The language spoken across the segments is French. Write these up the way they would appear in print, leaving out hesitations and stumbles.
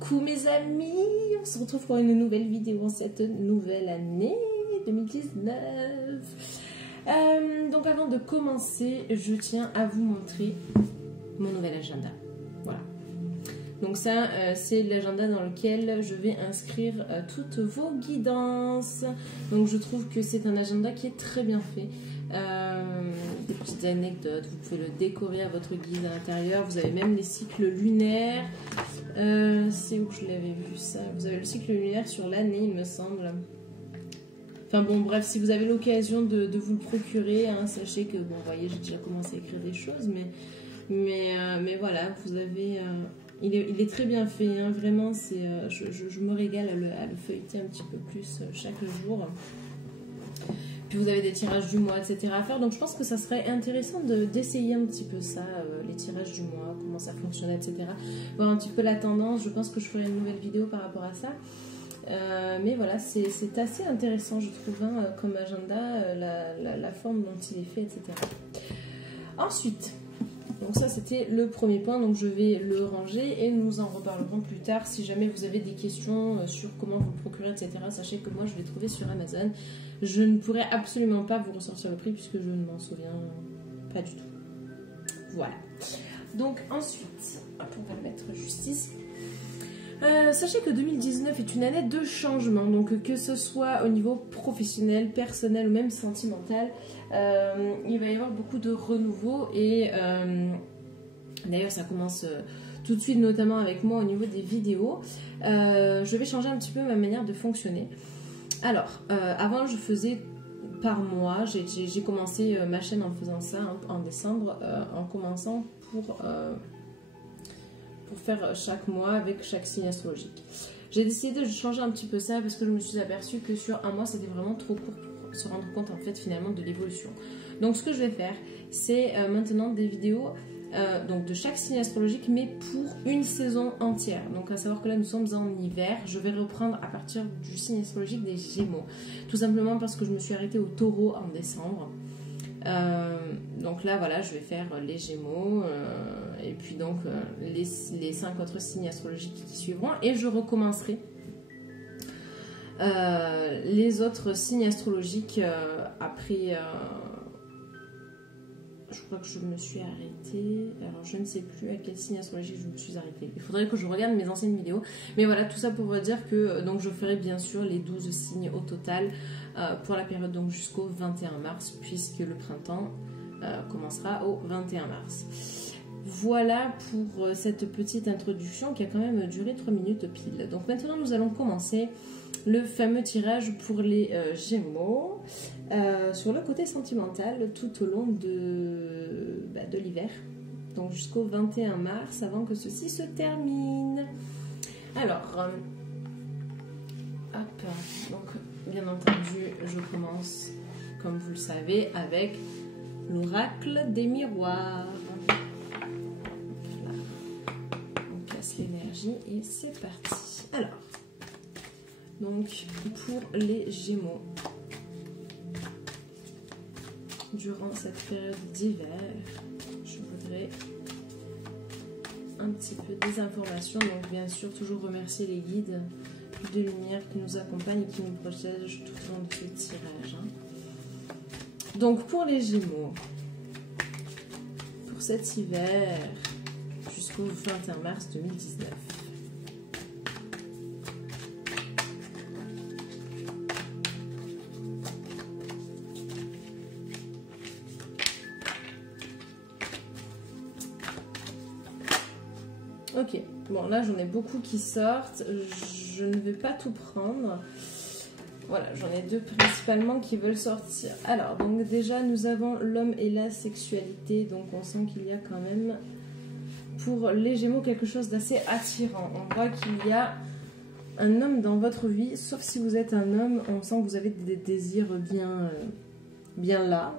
Coucou mes amis, on se retrouve pour une nouvelle vidéo en cette nouvelle année 2019. Donc avant de commencer, je tiens à vous montrer mon nouvel agenda. Voilà. Donc ça, c'est l'agenda dans lequel je vais inscrire toutes vos guidances. Donc je trouve que c'est un agenda qui est très bien fait. Des petites anecdotes, vous pouvez le décorer à votre guise à l'intérieur. Vous avez même les cycles lunaires. C'est où que je l'avais vu ça? Vous avez le cycle lunaire sur l'année, il me semble. Enfin bon, bref, si vous avez l'occasion de vous le procurer, hein, sachez que, bon, vous voyez, j'ai déjà commencé à écrire des choses, mais voilà, vous avez... il est très bien fait, hein, vraiment, je me régale à le feuilleter un petit peu plus chaque jour. Puis vous avez des tirages du mois, etc. à faire. Donc je pense que ça serait intéressant d'essayer un petit peu ça, les tirages du mois, comment ça fonctionne, etc. Voir un petit peu la tendance. Je pense que je ferai une nouvelle vidéo par rapport à ça. Mais voilà, c'est assez intéressant, je trouve, hein, comme agenda, la forme dont il est fait, etc. Ensuite, donc ça c'était le premier point, donc je vais le ranger et nous en reparlerons plus tard. Si jamais vous avez des questions sur comment vous le procurer, etc., sachez que moi je l'ai trouvé sur Amazon. Je ne pourrais absolument pas vous ressortir le prix puisque je ne m'en souviens pas du tout. Voilà. Donc ensuite, hop, on va le mettre juste ici. Sachez que 2019 est une année de changement, donc que ce soit au niveau professionnel, personnel ou même sentimental, il va y avoir beaucoup de renouveau et d'ailleurs ça commence tout de suite, notamment avec moi au niveau des vidéos. Je vais changer un petit peu ma manière de fonctionner. Alors, avant je faisais par mois, j'ai commencé ma chaîne en faisant ça, hein, en décembre, en commençant pour faire chaque mois avec chaque signe astrologique. J'ai décidé de changer un petit peu ça parce que je me suis aperçue que sur un mois c'était vraiment trop court pour se rendre compte en fait finalement de l'évolution. Donc ce que je vais faire, c'est maintenant des vidéos donc de chaque signe astrologique, mais pour une saison entière. Donc à savoir que là nous sommes en hiver, je vais reprendre à partir du signe astrologique des Gémeaux, tout simplement parce que je me suis arrêtée au Taureau en décembre. Donc là voilà, je vais faire les Gémeaux et puis donc les 5 autres signes astrologiques qui suivront, et je recommencerai les autres signes astrologiques après. Je crois que je me suis arrêtée. Alors, je ne sais plus à quel signe astrologique je me suis arrêtée. Il faudrait que je regarde mes anciennes vidéos. Mais voilà, tout ça pour vous dire que donc, je ferai bien sûr les 12 signes au total pour la période donc jusqu'au 21 mars, puisque le printemps commencera au 21 mars. Voilà pour cette petite introduction qui a quand même duré 3 minutes pile. Donc maintenant, nous allons commencer le fameux tirage pour les Gémeaux sur le côté sentimental tout au long de l'hiver, donc jusqu'au 21 mars, avant que ceci se termine. Alors, hop, donc bien entendu, je commence, comme vous le savez, avec l'oracle des miroirs. On casse l'énergie et c'est parti. Alors, donc pour les Gémeaux, durant cette période d'hiver, je voudrais un petit peu des informations. Donc bien sûr, toujours remercier les guides de lumière qui nous accompagnent et qui nous protègent tout au long de ce tirage. Donc pour les Gémeaux, pour cet hiver jusqu'au 21 mars 2019. Ok, bon là j'en ai beaucoup qui sortent, je ne vais pas tout prendre. Voilà, j'en ai deux principalement qui veulent sortir. Alors, donc déjà nous avons l'homme et la sexualité, donc on sent qu'il y a quand même pour les Gémeaux quelque chose d'assez attirant. On voit qu'il y a un homme dans votre vie, sauf si vous êtes un homme, on sent que vous avez des désirs bien là.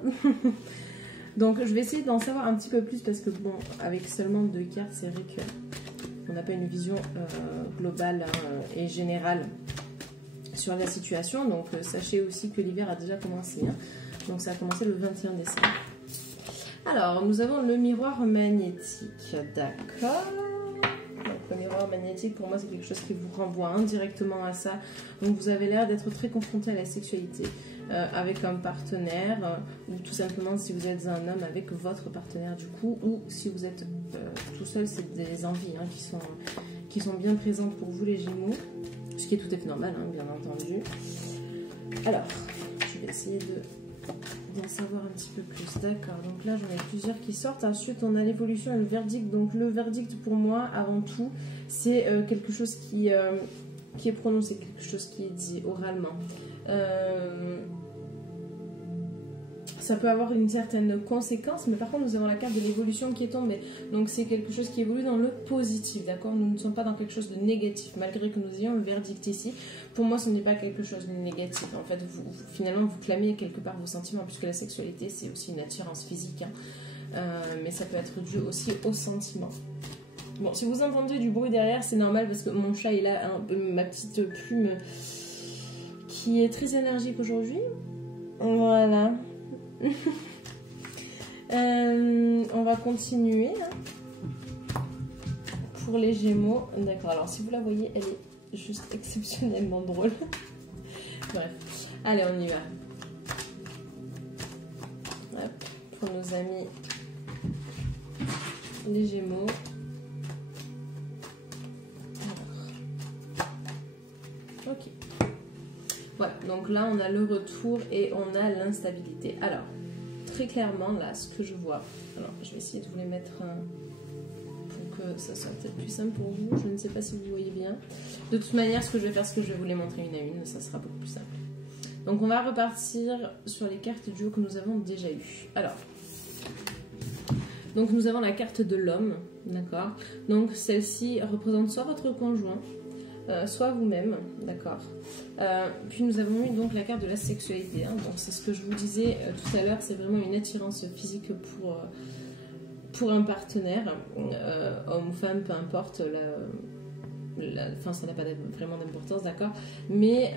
Donc je vais essayer d'en savoir un petit peu plus parce que bon, avec seulement 2 cartes, c'est vrai que on n'a pas une vision globale et générale sur la situation. Donc sachez aussi que l'hiver a déjà commencé. Hein. Donc ça a commencé le 21 décembre. Alors, nous avons le miroir magnétique. D'accord. Donc le miroir miroir magnétique, pour moi, c'est quelque chose qui vous renvoie indirectement à ça. Donc, vous avez l'air d'être très confronté à la sexualité avec un partenaire, ou tout simplement, si vous êtes un homme, avec votre partenaire, du coup, ou si vous êtes tout seul, c'est des envies hein, qui sont bien présentes pour vous, les Gémeaux. Ce qui est tout à fait normal, hein, bien entendu. Alors, je vais essayer d'en savoir un petit peu plus. D'accord, donc là, j'en ai plusieurs qui sortent. Ensuite, on a l'évolution et le verdict. Donc, le verdict, pour moi, avant tout, c'est quelque chose qui est prononcé, quelque chose qui est dit oralement. Ça peut avoir une certaine conséquence, mais par contre, nous avons la carte de l'évolution qui est tombée. Donc, c'est quelque chose qui évolue dans le positif, d'accord? Nous ne sommes pas dans quelque chose de négatif, malgré que nous ayons le verdict ici. Pour moi, ce n'est pas quelque chose de négatif. En fait, finalement, vous clamez quelque part vos sentiments, puisque la sexualité, c'est aussi une attirance physique. Hein. Mais ça peut être dû aussi aux sentiments. Bon, si vous entendez du bruit derrière, c'est normal, parce que mon chat, il a ma petite plume qui est très énergique aujourd'hui. Voilà. On va continuer hein, pour les Gémeaux. D'accord, alors si vous la voyez, elle est juste exceptionnellement drôle. Bref, allez, on y va. Hop, pour nos amis les Gémeaux. Alors. Ok. Voilà, donc là on a le retour et on a l'instabilité. Alors, très clairement là, ce que je vois, alors je vais essayer de vous les mettre pour que ça soit peut-être plus simple pour vous, je ne sais pas si vous voyez bien. De toute manière, ce que je vais faire, c'est que je vais vous les montrer une à une, ça sera beaucoup plus simple. Donc on va repartir sur les cartes du haut que nous avons déjà eues. Alors, donc nous avons la carte de l'homme, d'accord. Donc celle-ci représente soit votre conjoint, soit vous-même, d'accord. Puis nous avons eu donc la carte de la sexualité, hein. Donc c'est ce que je vous disais tout à l'heure, c'est vraiment une attirance physique pour un partenaire, homme ou femme, peu importe, enfin ça n'a pas vraiment d'importance, d'accord, mais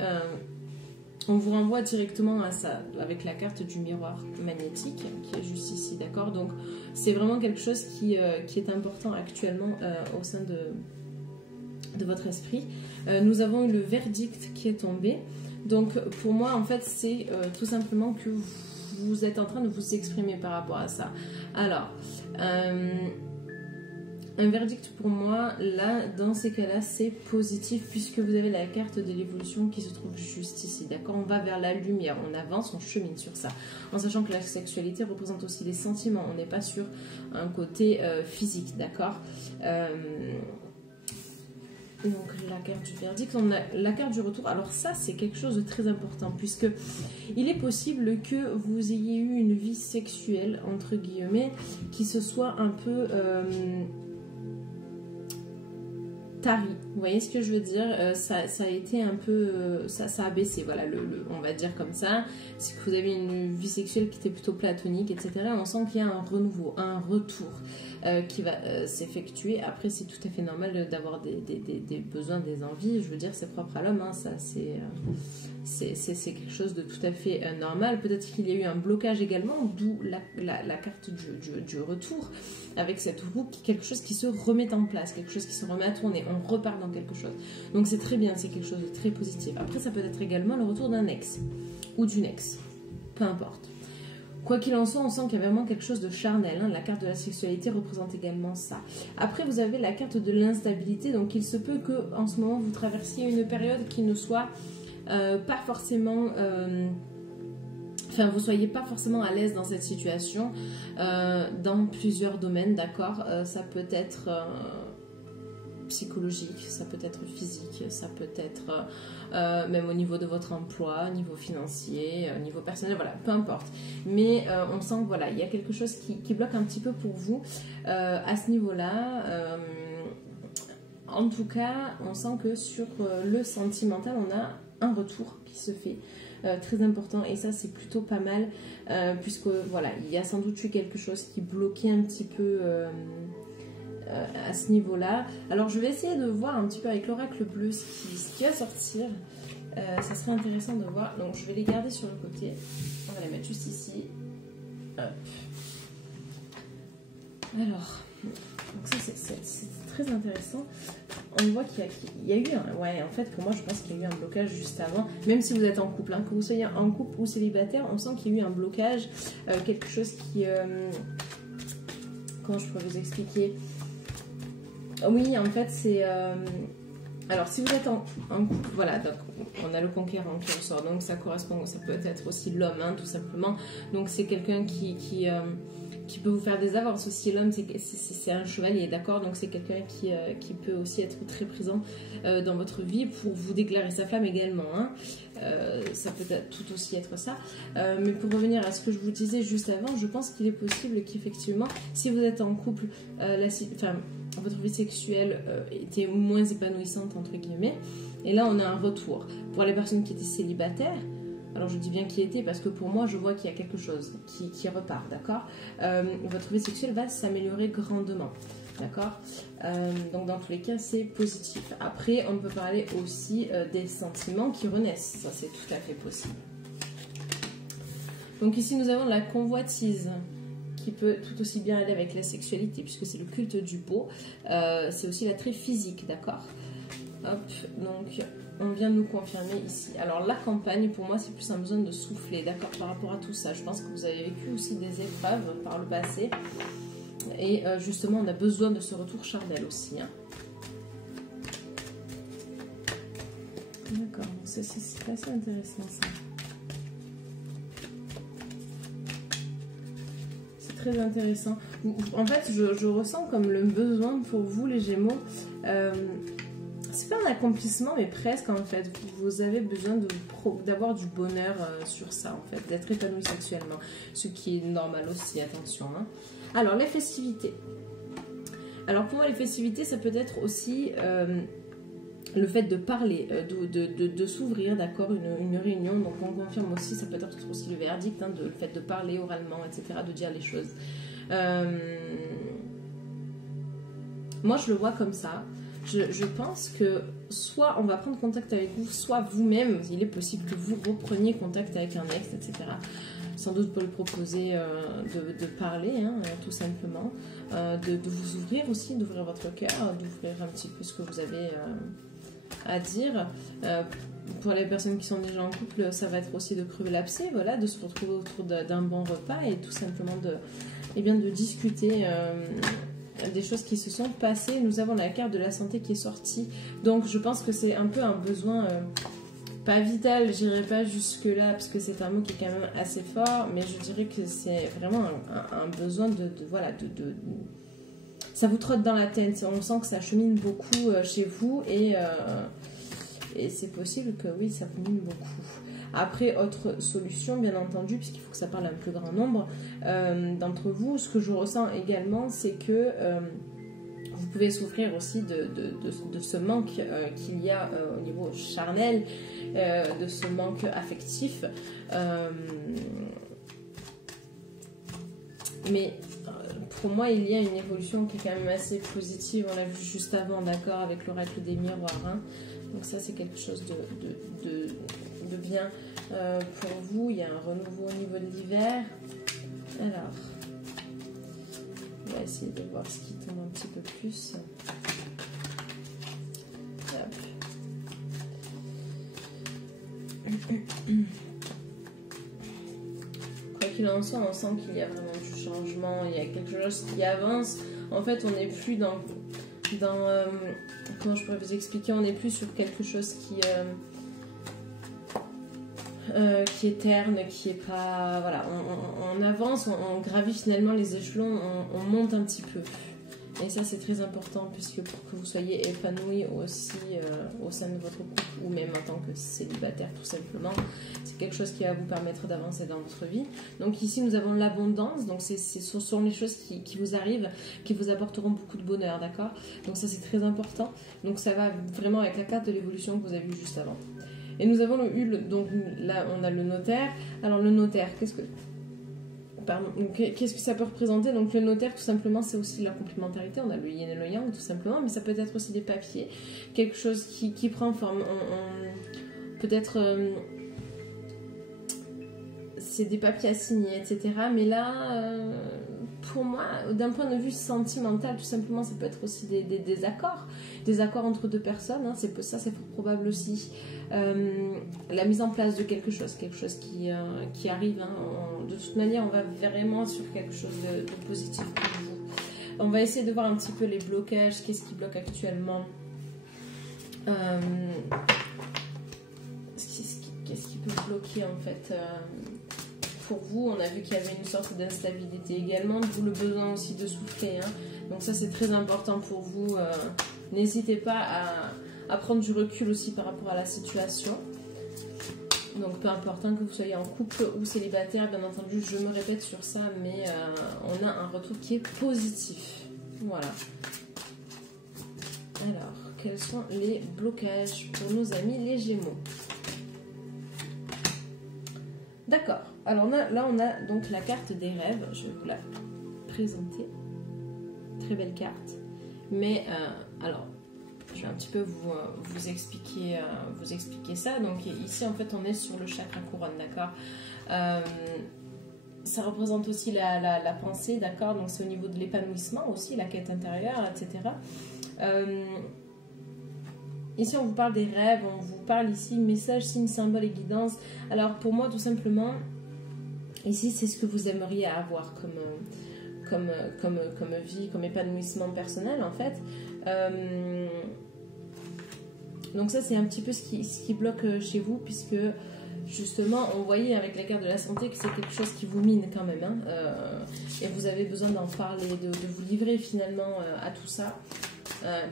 on vous renvoie directement à ça, avec la carte du miroir magnétique, qui est juste ici, d'accord. Donc c'est vraiment quelque chose qui est important actuellement au sein de votre esprit. Nous avons eu le verdict qui est tombé. Donc pour moi, en fait, c'est tout simplement que vous êtes en train de vous exprimer par rapport à ça. Alors, un verdict pour moi, là, dans ces cas-là, c'est positif puisque vous avez la carte de l'évolution qui se trouve juste ici, d'accord. On va vers la lumière, on avance, on chemine sur ça. En sachant que la sexualité représente aussi les sentiments, on n'est pas sur un côté physique, d'accord. Donc la carte du verdict, on a la carte du retour. Alors ça, c'est quelque chose de très important puisque il est possible que vous ayez eu une vie sexuelle, entre guillemets, qui se soit un peu tarie. Vous voyez ce que je veux dire? Ça a été un peu... ça a baissé, voilà, on va dire comme ça. Si vous avez une vie sexuelle qui était plutôt platonique, etc., on sent qu'il y a un renouveau, un retour qui va s'effectuer. Après, c'est tout à fait normal d'avoir des besoins, des envies. Je veux dire, c'est propre à l'homme, hein, ça c'est quelque chose de tout à fait normal. Peut-être qu'il y a eu un blocage également, d'où la carte du retour, avec cette roue, quelque chose qui se remet en place, quelque chose qui se remet à tourner, on repart dans quelque chose. Donc c'est très bien, c'est quelque chose de très positif. Après, ça peut être également le retour d'un ex, ou d'une ex, peu importe. Quoi qu'il en soit, on sent qu'il y a vraiment quelque chose de charnel, hein. La carte de la sexualité représente également ça. Après, vous avez la carte de l'instabilité, donc il se peut que en ce moment, vous traversiez une période qui ne soit pas forcément... Enfin, vous ne soyez pas forcément à l'aise dans cette situation, dans plusieurs domaines, d'accord. Ça peut être psychologique, ça peut être physique, ça peut être même au niveau de votre emploi, niveau financier, niveau personnel, voilà, peu importe. Mais on sent que voilà, il y a quelque chose qui bloque un petit peu pour vous à ce niveau-là. En tout cas, on sent que sur le sentimental, on a un retour qui se fait. Très important, et ça c'est plutôt pas mal puisque voilà, il y a sans doute eu quelque chose qui bloquait un petit peu à ce niveau là. Alors je vais essayer de voir un petit peu avec l'oracle bleu ce qui va sortir. Ça serait intéressant de voir, donc je vais les garder sur le côté, on va les mettre juste ici. Hop. Alors donc ça c'est très intéressant. on voit qu'il y a eu un... Ouais, en fait, pour moi, je pense qu'il y a eu un blocage juste avant. Même si vous êtes en couple, hein, que vous soyez en couple ou célibataire, on sent qu'il y a eu un blocage. Quelque chose qui... comment je pourrais vous expliquer? Oui, en fait, c'est... alors, si vous êtes en couple, voilà, donc on a le conquérant qui ressort. Donc, ça correspond... Ça peut être aussi l'homme, hein, tout simplement. Donc, c'est quelqu'un qui peut vous faire des avances aussi. L'homme, c'est un chevalier, d'accord? Donc c'est quelqu'un qui peut aussi être très présent dans votre vie pour vous déclarer sa flamme également, hein. Ça peut tout aussi être ça. Mais pour revenir à ce que je vous disais juste avant, je pense qu'il est possible qu'effectivement, si vous êtes en couple, votre vie sexuelle était moins épanouissante, entre guillemets. Et là, on a un retour. Pour les personnes qui étaient célibataires, alors je dis bien qui était parce que pour moi je vois qu'il y a quelque chose qui repart, d'accord? Votre vie sexuelle va s'améliorer grandement, d'accord? Donc dans tous les cas c'est positif. Après on peut parler aussi des sentiments qui renaissent, ça c'est tout à fait possible. Donc ici nous avons la convoitise qui peut tout aussi bien aller avec la sexualité puisque c'est le culte du beau, c'est aussi l'attrait physique, d'accord? Hop, donc on vient nous confirmer ici. Alors la campagne, pour moi, c'est plus un besoin de souffler, d'accord, par rapport à tout ça. Je pense que vous avez vécu aussi des épreuves par le passé. Et justement, on a besoin de ce retour charnel aussi, hein. D'accord, c'est assez intéressant ça. C'est très intéressant. En fait, je ressens comme le besoin pour vous, les Gémeaux, c'est pas un accomplissement, mais presque en fait. Vous avez besoin d'avoir du bonheur sur ça, en fait, d'être épanoui sexuellement. Ce qui est normal aussi, attention, hein. Alors, les festivités. Alors, pour moi, les festivités, ça peut être aussi le fait de parler, de s'ouvrir, d'accord, une réunion. Donc, on confirme aussi, ça peut être aussi le verdict, hein, le fait de parler oralement, etc., de dire les choses. Moi, je le vois comme ça. Je pense que soit on va prendre contact avec vous, soit vous-même, il est possible que vous repreniez contact avec un ex, etc. Sans doute pour lui proposer de parler, hein, tout simplement, de vous ouvrir aussi, d'ouvrir votre cœur, d'ouvrir un petit peu ce que vous avez à dire. Pour les personnes qui sont déjà en couple, ça va être aussi de crever l'abcès, voilà, de se retrouver autour d'un bon repas et tout simplement de discuter des choses qui se sont passées. Nous avons la carte de la santé qui est sortie, donc je pense que c'est un peu un besoin pas vital, j'irai pas jusque là parce que c'est un mot qui est quand même assez fort, mais je dirais que c'est vraiment un besoin voilà, ça vous trotte dans la tête, on sent que ça chemine beaucoup chez vous et c'est possible que oui, ça vous mine beaucoup. Après, autre solution, bien entendu, puisqu'il faut que ça parle à un plus grand nombre d'entre vous, ce que je ressens également, c'est que vous pouvez souffrir aussi de ce manque qu'il y a au niveau charnel, de ce manque affectif. Mais pour moi, il y a une évolution qui est quand même assez positive. On l'a vu juste avant, d'accord, avec l'oracle des miroirs, hein. Donc ça, c'est quelque chose de bien pour vous. Il y a un renouveau au niveau de l'hiver. Alors, on va essayer de voir ce qui tombe un petit peu plus. Hop. Quoi qu'il en soit, on sent qu'il y a vraiment du changement. Il y a quelque chose qui avance. En fait, on n'est plus dans comment je pourrais vous expliquer, on n'est plus sur quelque chose qui est terne, qui est pas... Voilà, on avance, on gravit finalement les échelons, on monte un petit peu. Et ça, c'est très important, puisque pour que vous soyez épanoui aussi au sein de votre couple, ou même en tant que célibataire, tout simplement, c'est quelque chose qui va vous permettre d'avancer dans votre vie. Donc ici, nous avons l'abondance, donc ce sont les choses qui vous arrivent, qui vous apporteront beaucoup de bonheur, d'accord? Donc ça, c'est très important. Donc ça va vraiment avec la carte de l'évolution que vous avez vue juste avant. Et nous avons le Hul, donc là, on a le notaire. Alors le notaire, qu'est-ce que ça peut représenter? Donc le notaire, tout simplement, c'est aussi la complémentarité. On a le yin et le yang, tout simplement, mais ça peut être aussi des papiers, quelque chose qui prend forme. Peut-être c'est des papiers à signer, etc. Mais là, pour moi, d'un point de vue sentimental, tout simplement, ça peut être aussi des désaccords. Des accords entre deux personnes, hein, ça c'est fort probable aussi. La mise en place de quelque chose qui arrive. Hein, de toute manière, on va vraiment sur quelque chose de positif pour vous. On va essayer de voir un petit peu les blocages, qu'est-ce qui bloque actuellement. Qu'est-ce qui peut bloquer en fait pour vous. On a vu qu'il y avait une sorte d'instabilité également, d'où le besoin aussi de souffler. Hein. Donc ça c'est très important pour vous. N'hésitez pas à prendre du recul aussi par rapport à la situation. Donc peu importe hein, que vous soyez en couple ou célibataire, bien entendu, je me répète sur ça, mais on a un retour qui est positif. Voilà. Alors, quels sont les blocages pour nos amis les Gémeaux? D'accord. Alors là, on a donc la carte des rêves. Je vais vous la présenter. Très belle carte. Mais alors, je vais un petit peu vous expliquer ça. Donc ici, en fait, on est sur le chakra couronne, d'accord. Ça représente aussi la pensée, d'accord. Donc c'est au niveau de l'épanouissement aussi, la quête intérieure, etc. Ici, on vous parle des rêves, on vous parle ici message, signe, symbole et guidance. Alors pour moi, tout simplement, ici, c'est ce que vous aimeriez avoir comme vie, comme épanouissement personnel, en fait. Donc ça, c'est un petit peu ce qui bloque chez vous, puisque justement, on voyait avec la carte de la santé que c'est quelque chose qui vous mine quand même. Hein, et vous avez besoin d'en parler, de vous livrer finalement à tout ça.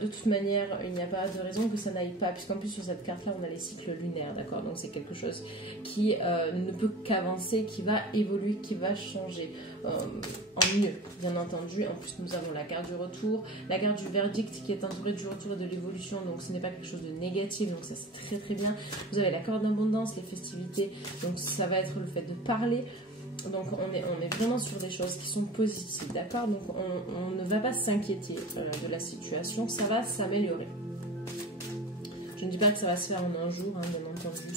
De toute manière, il n'y a pas de raison que ça n'aille pas, puisqu'en plus sur cette carte-là, on a les cycles lunaires, d'accord. Donc c'est quelque chose qui ne peut qu'avancer, qui va évoluer, qui va changer en mieux, bien entendu. En plus, nous avons la carte du retour, la carte du verdict qui est entourée du retour et de l'évolution, donc ce n'est pas quelque chose de négatif, donc ça c'est très très bien. Vous avez la carte d'abondance, les festivités, donc ça va être le fait de parler. Donc on est vraiment sur des choses qui sont positives, d'accord. Donc on ne va pas s'inquiéter de la situation, ça va s'améliorer. Je ne dis pas que ça va se faire en un jour, hein, bien entendu,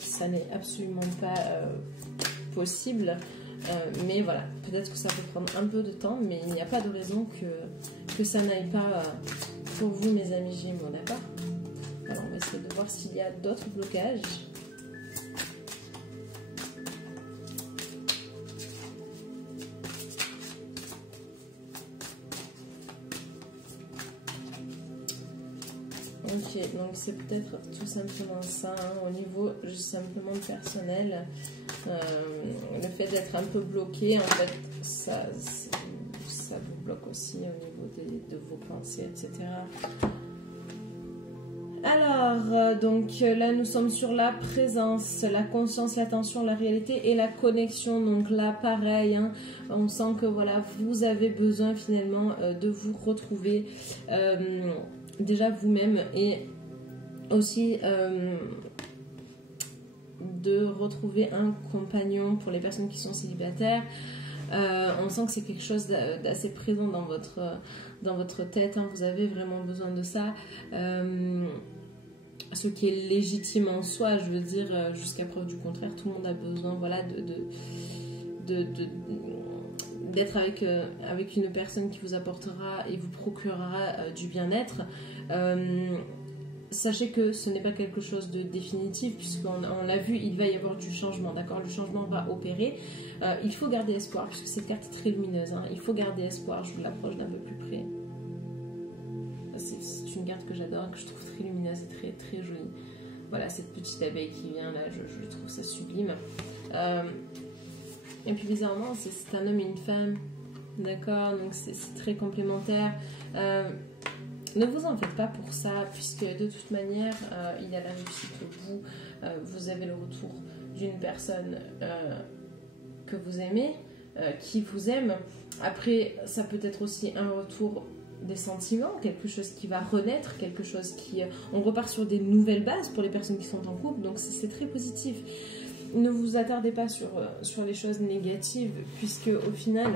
ça n'est absolument pas possible. Mais voilà, peut-être que ça peut prendre un peu de temps, mais il n'y a pas de raison que ça n'aille pas pour vous, mes amis Gémeaux, d'accord. Alors on va essayer de voir s'il y a d'autres blocages. Ok, donc c'est peut-être tout simplement ça, hein, au niveau simplement personnel, le fait d'être un peu bloqué, en fait, ça vous bloque aussi au niveau de vos pensées, etc. Alors, donc là nous sommes sur la présence, la conscience, l'attention, la réalité et la connexion. Donc là pareil, hein, on sent que voilà, vous avez besoin finalement de vous retrouver déjà vous-même et aussi de retrouver un compagnon pour les personnes qui sont célibataires. On sent que c'est quelque chose d'assez présent dans votre tête, hein. Vous avez vraiment besoin de ça. Ce qui est légitime en soi, je veux dire, jusqu'à preuve du contraire, tout le monde a besoin, voilà, d'être avec une personne qui vous apportera et vous procurera du bien-être. Sachez que ce n'est pas quelque chose de définitif, puisqu'on l'a vu, il va y avoir du changement, d'accord. Le changement va opérer. Il faut garder espoir, puisque cette carte est très lumineuse, hein. Il faut garder espoir. Je vous l'approche d'un peu plus près. C'est une carte que j'adore, que je trouve très lumineuse et très, très jolie. Voilà, cette petite abeille qui vient là, je trouve ça sublime. Et puis bizarrement, c'est un homme et une femme, d'accord, donc c'est très complémentaire. Ne vous en faites pas pour ça, puisque de toute manière, il y a la réussite pour vous. Vous avez le retour d'une personne que vous aimez, qui vous aime. Après, ça peut être aussi un retour des sentiments, quelque chose qui va renaître, quelque chose qui... On repart sur des nouvelles bases pour les personnes qui sont en couple, donc c'est très positif. Ne vous attardez pas sur les choses négatives, puisque au final,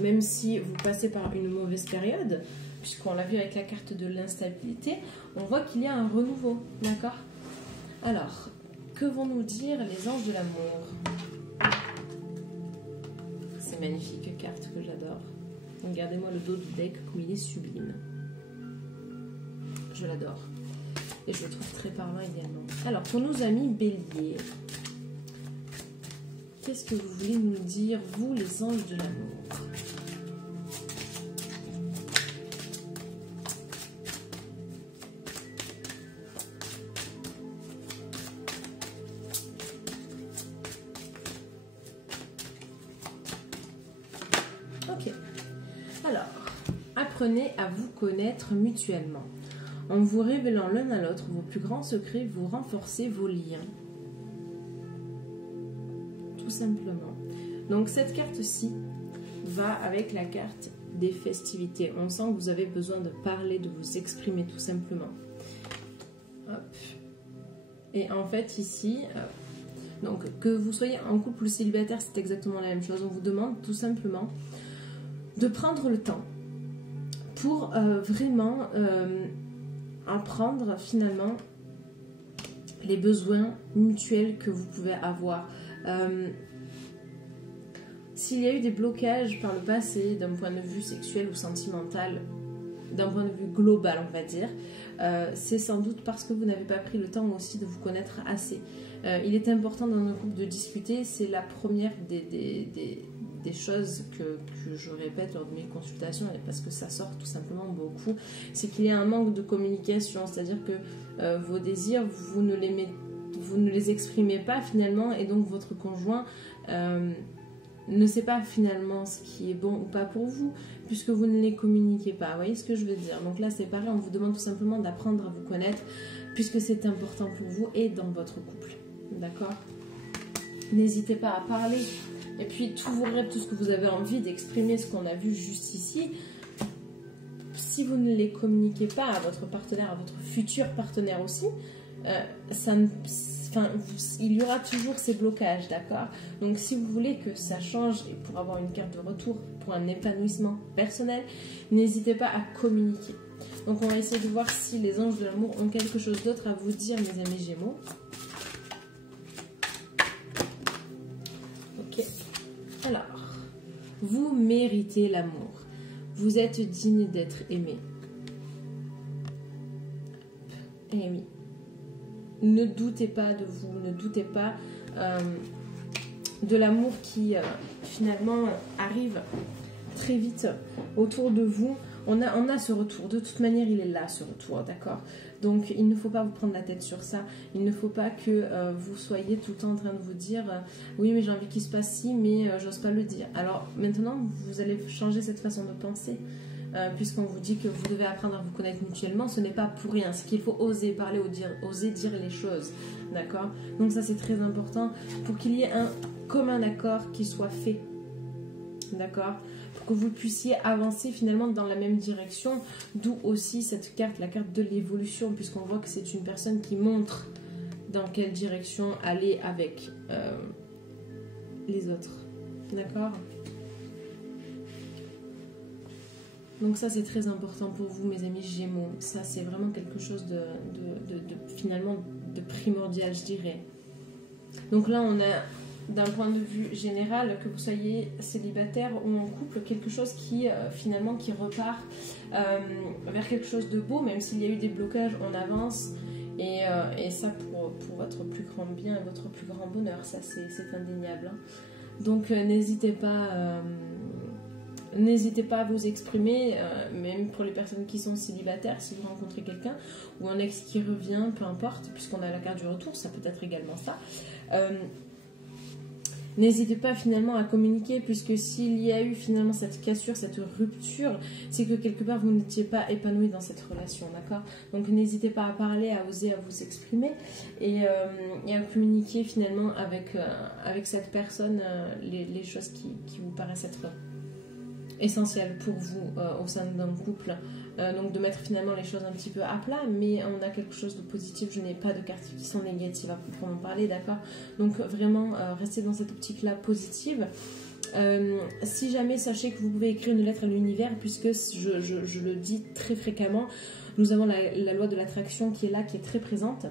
même si vous passez par une mauvaise période, puisqu'on l'a vu avec la carte de l'instabilité, on voit qu'il y a un renouveau, d'accord? Alors, que vont nous dire les anges de l'amour? magnifique carte que j'adore. Regardez-moi le dos du deck, comme il est sublime. Je l'adore. Et je le trouve très parlant également. Alors, pour nos amis béliers, qu'est-ce que vous voulez nous dire, vous, les anges de l'amour? Ok. Alors, apprenez à vous connaître mutuellement. En vous révélant l'un à l'autre vos plus grands secrets, vous renforcez vos liens. Tout simplement. Donc cette carte-ci va avec la carte des festivités. On sent que vous avez besoin de parler, de vous exprimer tout simplement. Hop. Et en fait ici, donc que vous soyez en couple ou célibataire, c'est exactement la même chose. On vous demande tout simplement de prendre le temps pour vraiment apprendre finalement les besoins mutuels que vous pouvez avoir. S'il y a eu des blocages par le passé d'un point de vue sexuel ou sentimental, d'un point de vue global on va dire, c'est sans doute parce que vous n'avez pas pris le temps aussi de vous connaître assez. Il est important dans un couple de discuter, c'est la première des choses que je répète lors de mes consultations, et parce que ça sort tout simplement beaucoup, c'est qu'il y a un manque de communication, c'est-à-dire que vos désirs, vous ne les exprimez pas finalement, et donc votre conjoint ne sait pas finalement ce qui est bon ou pas pour vous, puisque vous ne les communiquez pas. Vous voyez ce que je veux dire? Donc là c'est pareil, on vous demande tout simplement d'apprendre à vous connaître, puisque c'est important pour vous et dans votre couple. D'accord? N'hésitez pas à parler. Et puis tous vos rêves, tout ce que vous avez envie d'exprimer, ce qu'on a vu juste ici, si vous ne les communiquez pas à votre partenaire, à votre futur partenaire aussi, il y aura toujours ces blocages, d'accord? Donc si vous voulez que ça change et pour avoir une carte de retour, pour un épanouissement personnel, n'hésitez pas à communiquer. Donc on va essayer de voir si les anges de l'amour ont quelque chose d'autre à vous dire, mes amis Gémeaux. Ok. Alors, vous méritez l'amour. Vous êtes digne d'être aimé. Eh oui. Ne doutez pas de vous, ne doutez pas de l'amour qui finalement arrive très vite autour de vous. On a ce retour, de toute manière il est là ce retour, d'accord? Donc il ne faut pas vous prendre la tête sur ça, il ne faut pas que vous soyez tout le temps en train de vous dire oui mais j'ai envie qu'il se passe ci mais j'ose pas le dire. Alors maintenant vous allez changer cette façon de penser. Puisqu'on vous dit que vous devez apprendre à vous connaître mutuellement, ce n'est pas pour rien, c'est qu'il faut oser parler, oser dire les choses, d'accord? Donc ça c'est très important pour qu'il y ait un commun accord qui soit fait, d'accord? Pour que vous puissiez avancer finalement dans la même direction, d'où aussi cette carte, la carte de l'évolution, puisqu'on voit que c'est une personne qui montre dans quelle direction aller avec les autres, d'accord? Donc ça c'est très important pour vous mes amis Gémeaux, ça c'est vraiment quelque chose de finalement de primordial je dirais. Donc là on a d'un point de vue général, que vous soyez célibataire ou en couple, quelque chose qui finalement qui repart vers quelque chose de beau, même s'il y a eu des blocages, on avance et ça pour votre plus grand bien et votre plus grand bonheur, ça c'est indéniable. Hein. Donc n'hésitez pas... N'hésitez pas à vous exprimer, même pour les personnes qui sont célibataires, si vous rencontrez quelqu'un, ou un ex qui revient, peu importe, puisqu'on a la carte du retour, ça peut être également ça. N'hésitez pas finalement à communiquer, puisque s'il y a eu finalement cette cassure, cette rupture, c'est que quelque part vous n'étiez pas épanoui dans cette relation, d'accord? Donc n'hésitez pas à parler, à oser, à vous exprimer, et à communiquer finalement avec cette personne les choses qui vous paraissent être essentiel pour vous au sein d'un couple, donc de mettre finalement les choses un petit peu à plat, mais on a quelque chose de positif. Je n'ai pas de cartes qui sont négatives à proprement parler, d'accord? Donc vraiment restez dans cette optique là positive. Si jamais, sachez que vous pouvez écrire une lettre à l'univers, puisque je le dis très fréquemment, nous avons la loi de l'attraction qui est là, qui est très présente.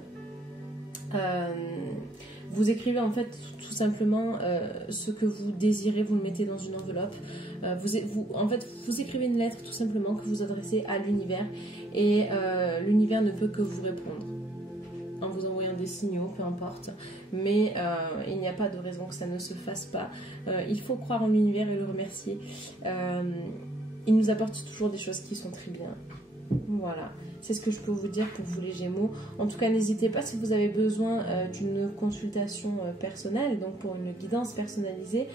Vous écrivez en fait tout simplement ce que vous désirez, vous le mettez dans une enveloppe. Vous écrivez une lettre tout simplement que vous adressez à l'univers et l'univers ne peut que vous répondre en vous envoyant des signaux, peu importe. Mais il n'y a pas de raison que ça ne se fasse pas. Il faut croire en l'univers et le remercier. Il nous apporte toujours des choses qui sont très bien. Voilà, c'est ce que je peux vous dire pour vous les Gémeaux. En tout cas, n'hésitez pas si vous avez besoin d'une consultation personnelle, donc pour une guidance personnalisée.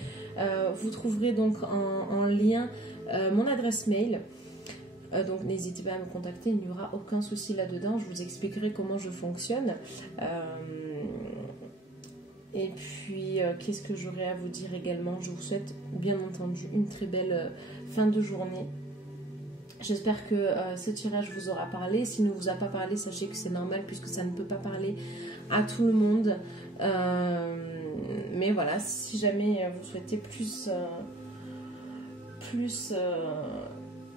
Vous trouverez donc en lien mon adresse mail. Donc n'hésitez pas à me contacter, il n'y aura aucun souci là-dedans. Je vous expliquerai comment je fonctionne. Et puis, qu'est-ce que j'aurais à vous dire également? Je vous souhaite bien entendu une très belle fin de journée. J'espère que ce tirage vous aura parlé. S'il ne vous a pas parlé, sachez que c'est normal puisque ça ne peut pas parler à tout le monde. Mais voilà, si jamais vous souhaitez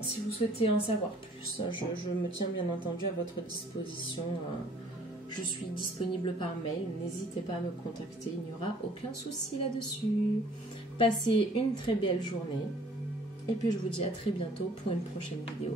si vous souhaitez en savoir plus, je me tiens bien entendu à votre disposition. Je suis disponible par mail. N'hésitez pas à me contacter, il n'y aura aucun souci là-dessus. Passez une très belle journée. Et puis je vous dis à très bientôt pour une prochaine vidéo.